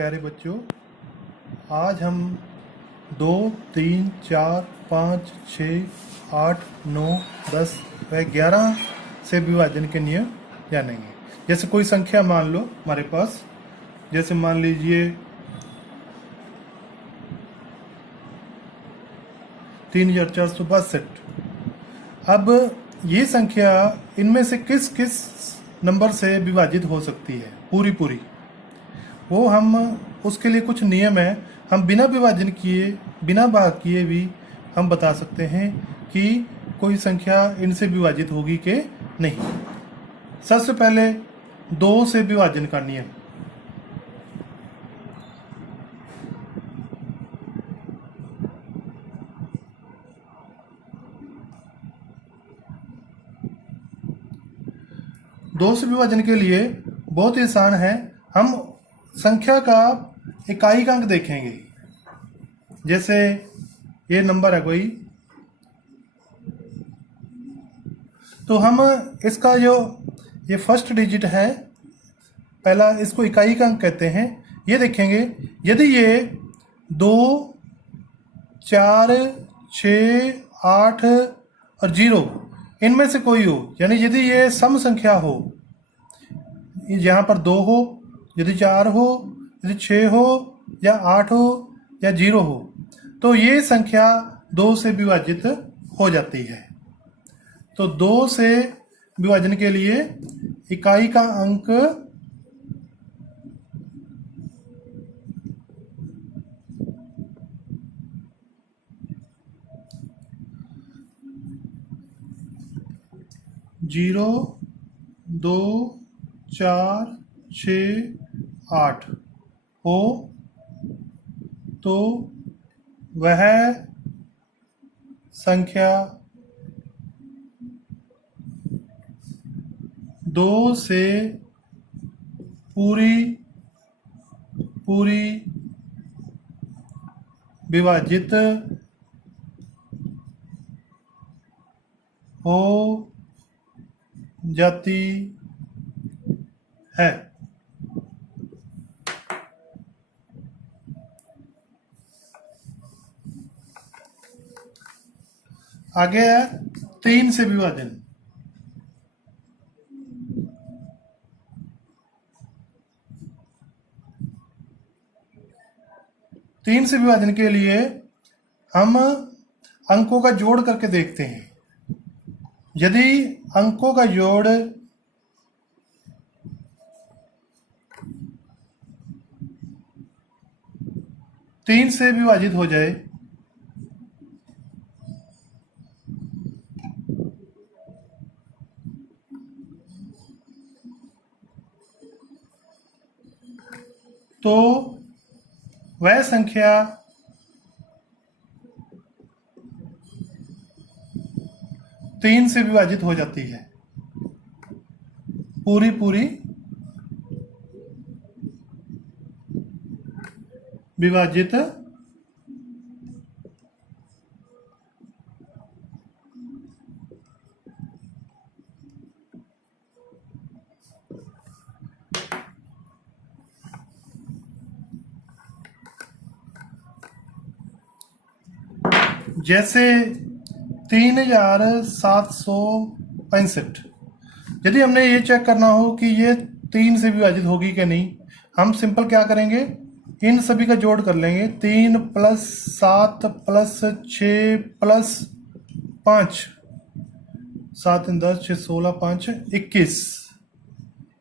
प्यारे बच्चों, आज हम 2, 3, 4, 5, 6, 8, 9, 10 व 11 से विभाजन के नियम जानेंगे। जैसे कोई संख्या मान लो हमारे पास, जैसे मान लीजिए 3462। अब ये संख्या इनमें से किस किस नंबर से विभाजित हो सकती है पूरी, वो हम उसके लिए कुछ नियम है। हम बिना विभाजन किए, बिना भाग किए भी हम बता सकते हैं कि कोई संख्या इनसे विभाजित होगी कि नहीं। सबसे पहले 2 से विभाजन का नियम। दो से विभाजन के लिए बहुत ही आसान है। हम संख्या का इकाई का अंक देखेंगे। जैसे ये नंबर है कोई, तो हम इसका जो ये फर्स्ट डिजिट है पहला, इसको इकाई का अंक कहते हैं। ये देखेंगे, यदि ये 2, 4, 6, 8 और 0 इनमें से कोई हो, यानी यदि ये सम संख्या हो, यहाँ पर 2 हो, यदि 4 हो, यदि 6 हो या 8 हो या 0 हो, तो ये संख्या 2 से विभाजित हो जाती है। तो 2 से विभाजन के लिए इकाई का अंक 0, 2, 4, 6, 8 हो तो वह संख्या 2 से पूरी विभाजित हो जाती है। आगे है 3 से विभाजन। 3 से विभाजन के लिए हम अंकों का जोड़ करके देखते हैं। यदि अंकों का जोड़ 3 से विभाजित हो जाए तो वह संख्या तीन से विभाजित हो जाती है, पूरी विभाजित जैसे 3765। यदि हमने ये चेक करना हो कि ये 3 से विभाजित होगी कि नहीं, हम सिंपल क्या करेंगे, इन सभी का जोड़ कर लेंगे। 3 + 7 + 6 + 5, 7 × 10, 6, 16, 5, 21।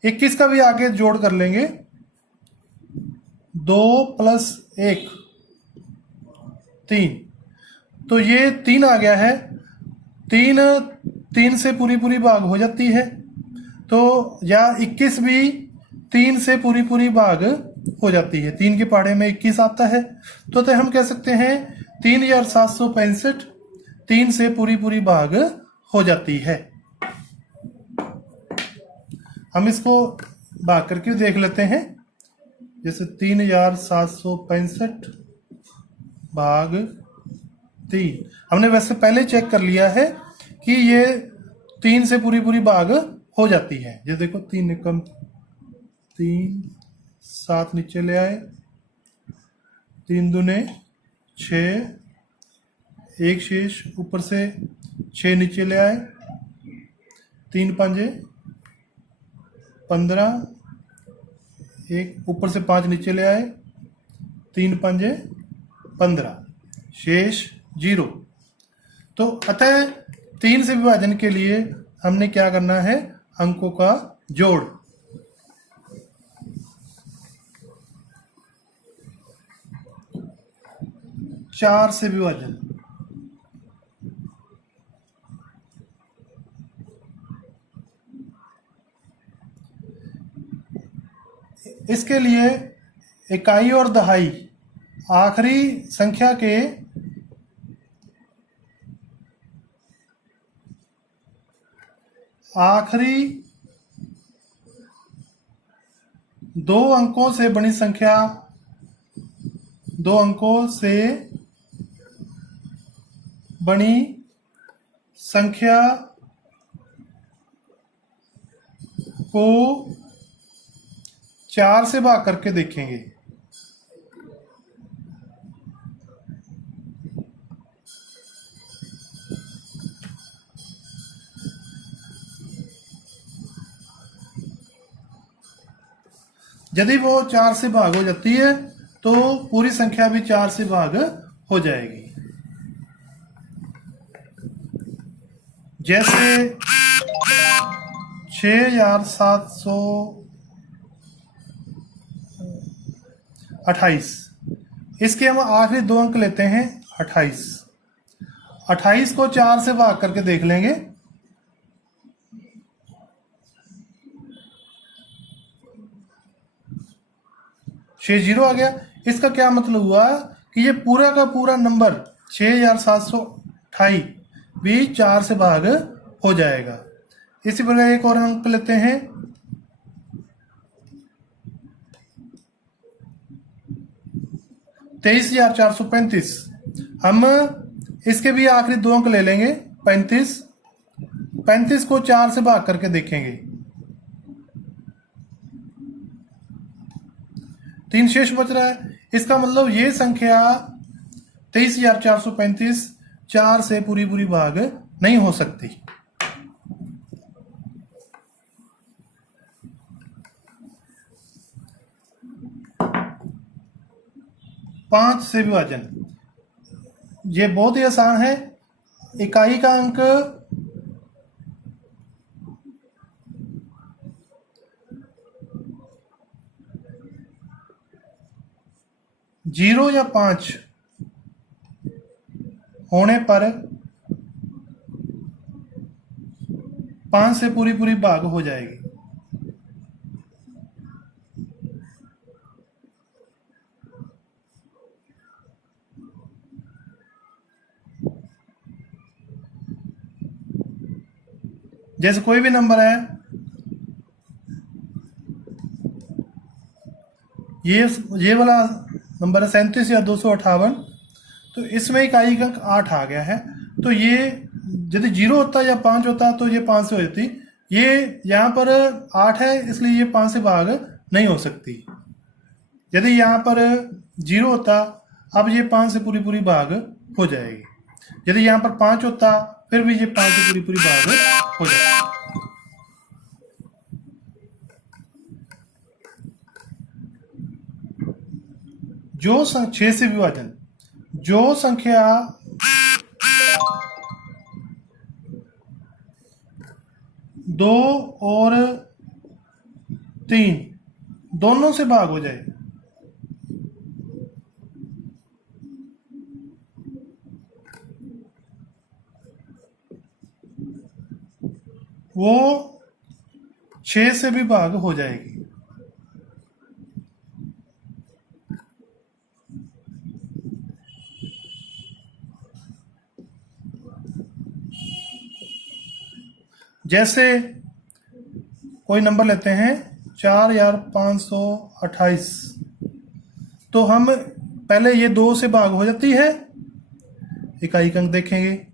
21 का भी आगे जोड़ कर लेंगे। 2 + 1, 3। तो ये 3 आ गया है। 3 से पूरी भाग हो जाती है, तो या 21 भी 3 से पूरी भाग हो जाती है। 3 के पहाड़े में 21 आता है, तो हम कह सकते हैं 3765 3 से पूरी भाग हो जाती है। हम इसको भाग करके देख लेते हैं। जैसे 3765 भाग 3। हमने वैसे पहले चेक कर लिया है कि ये 3 से पूरी भाग हो जाती है। ये देखो 3 कम 3, 7 नीचे ले आए, 3 दूने 6, एक शेष, ऊपर से 6 नीचे ले आए, 3 पंजे 15, एक ऊपर से 5 नीचे ले आए, 3 पंजे 15, शेष 0। तो अतः 3 से विभाजन के लिए हमने क्या करना है, अंकों का जोड़। चार से विभाजन, इसके लिए इकाई और दहाई आखिरी संख्या के आखिरी 2 अंकों से बनी संख्या, 2 अंकों से बनी संख्या को 4 से भाग करके देखेंगे। यदि वो 4 से भाग हो जाती है तो पूरी संख्या भी 4 से भाग हो जाएगी। जैसे 6728, इसके हम आखिरी 2 अंक लेते हैं 28। 28 को 4 से भाग करके देख लेंगे। 60 आ गया। इसका क्या मतलब हुआ कि ये पूरा का पूरा नंबर 6728 भी 4 से भाग हो जाएगा। इसी प्रकार एक और अंक लेते हैं 23,435। हम इसके भी आखिरी 2 अंक ले लेंगे 35। 35 को 4 से भाग करके देखेंगे। 3 शेष बच रहा है। इसका मतलब ये संख्या 23,435 4 से पूरी भाग नहीं हो सकती। 5 से विभाजन, ये बहुत ही आसान है। इकाई का अंक जीरो या 5 होने पर 5 से पूरी भाग हो जाएगी। जैसे कोई भी नंबर है, ये वाला नंबर है 37 या 258, तो इसमें इकाई का अंक 8 आ गया है। तो ये यदि 0 होता या 5 होता तो ये 5 से हो जाती। ये यहाँ पर 8 है इसलिए ये 5 से भाग नहीं हो सकती। यदि यहाँ पर 0 होता, अब ये 5 से पूरी भाग हो जाएगी। यदि यहाँ पर 5 होता फिर भी ये 5 से पूरी भाग हो जाएगी। जो 6 से विभाजन, जो संख्या 2 और 3 दोनों से भाग हो जाए, वो 6 से भी भाग हो जाएगी। जैसे कोई नंबर लेते हैं 4,528, तो हम पहले ये 2 से भाग हो जाती है, इकाई का अंक देखेंगे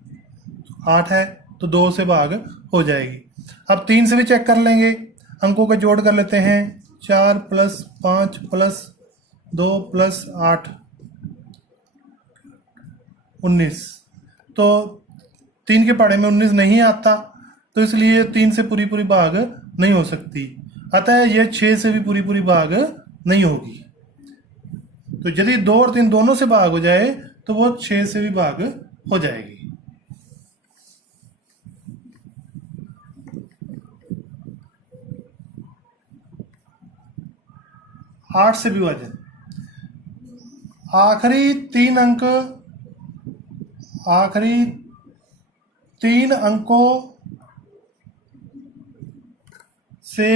8 है तो 2 से भाग हो जाएगी। अब 3 से भी चेक कर लेंगे, अंकों का जोड़ कर लेते हैं। 4 + 5 + 2 + 8, 19। तो 3 के पहाड़े में 19 नहीं आता, तो इसलिए 3 से पूरी पूरी भाग नहीं हो सकती, अतः यह 6 से भी पूरी पूरी भाग नहीं होगी। तो यदि 2 और 3 दोनों से भाग हो जाए तो वो 6 से भी भाग हो जाएगी। 8 से विभाजन, आखिरी 3 अंकों से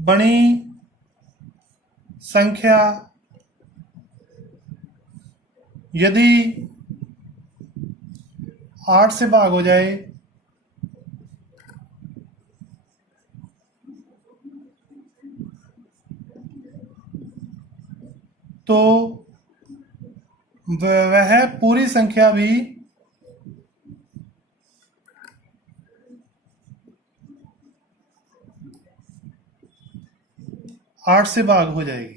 बनी संख्या यदि 8 से भाग हो जाए तो वह पूरी संख्या भी 8 से भाग हो जाएगी।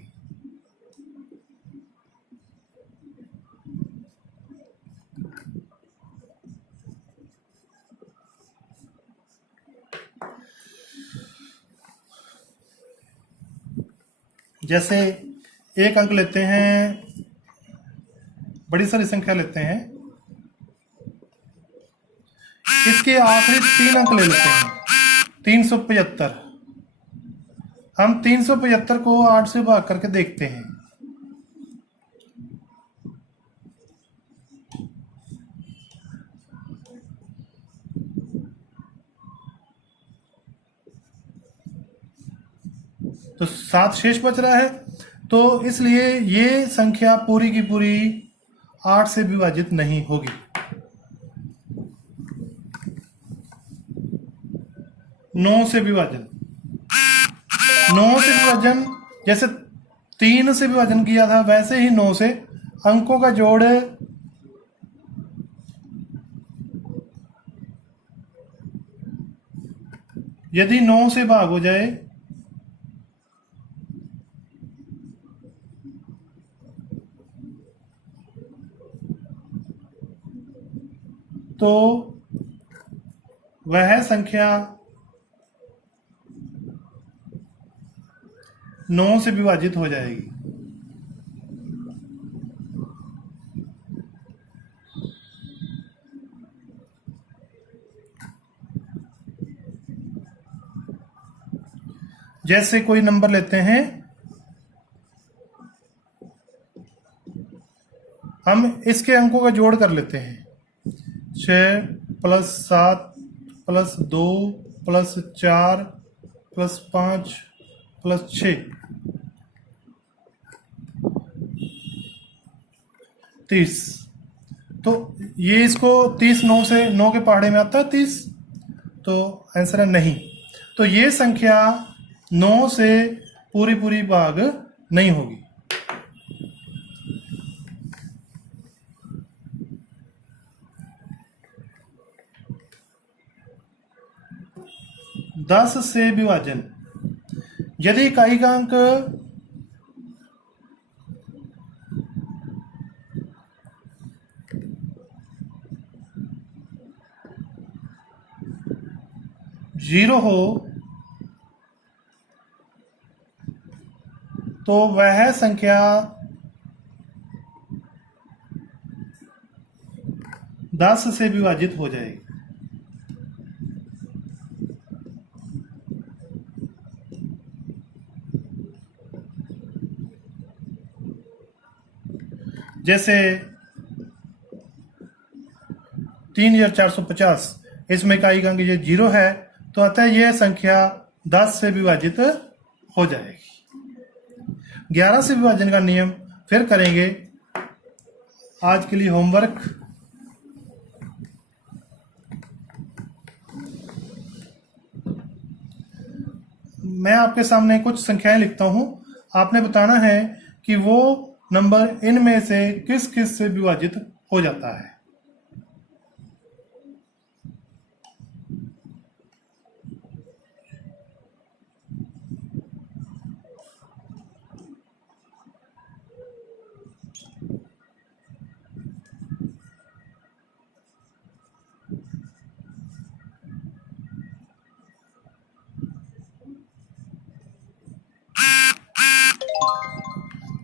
जैसे एक अंक लेते हैं, बड़ी सारी संख्या लेते हैं, इसके आखिरी 3 अंक ले लेते हैं 375। हम 375 को 8 से भाग करके देखते हैं। तो 7 शेष बच रहा है, तो इसलिए ये संख्या पूरी की पूरी 8 से विभाजित नहीं होगी। 9 से विभाजन, 9 से विभाजन जैसे 3 से विभाजन किया था वैसे ही 9 से अंकों का जोड़ यदि 9 से भाग हो जाए तो वह संख्या 9 से विभाजित हो जाएगी। जैसे कोई नंबर लेते हैं, हम इसके अंकों का जोड़ कर लेते हैं। 6 + 7 + 2 + 4 + 5 + 6 30। तो ये इसको 30 9 से 9 के पहाड़े में आता है 30, तो आंसर है नहीं। तो ये संख्या 9 से पूरी पूरी भाग नहीं होगी। 10 से विभाजन, यदि इकाई का अंक 0 हो तो वह संख्या 10 से विभाजित हो जाएगी। जैसे 3450, इसमें इकाई का अंक ये 0 है, तो अतः यह संख्या 10 से विभाजित हो जाएगी। 11 से विभाजन का नियम फिर करेंगे। आज के लिए होमवर्क, मैं आपके सामने कुछ संख्याएं लिखता हूं, आपने बताना है कि वो नंबर इनमें से किस किस से विभाजित हो जाता है।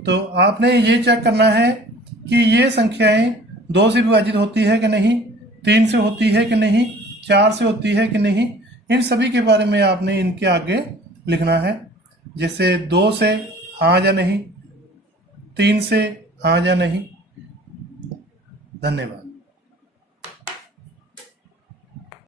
तो आपने ये चेक करना है कि ये संख्याएं 2 से विभाजित होती है कि नहीं, 3 से होती है कि नहीं, 4 से होती है कि नहीं। इन सभी के बारे में आपने इनके आगे लिखना है, जैसे 2 से हाँ या नहीं, 3 से हाँ या नहीं। धन्यवाद।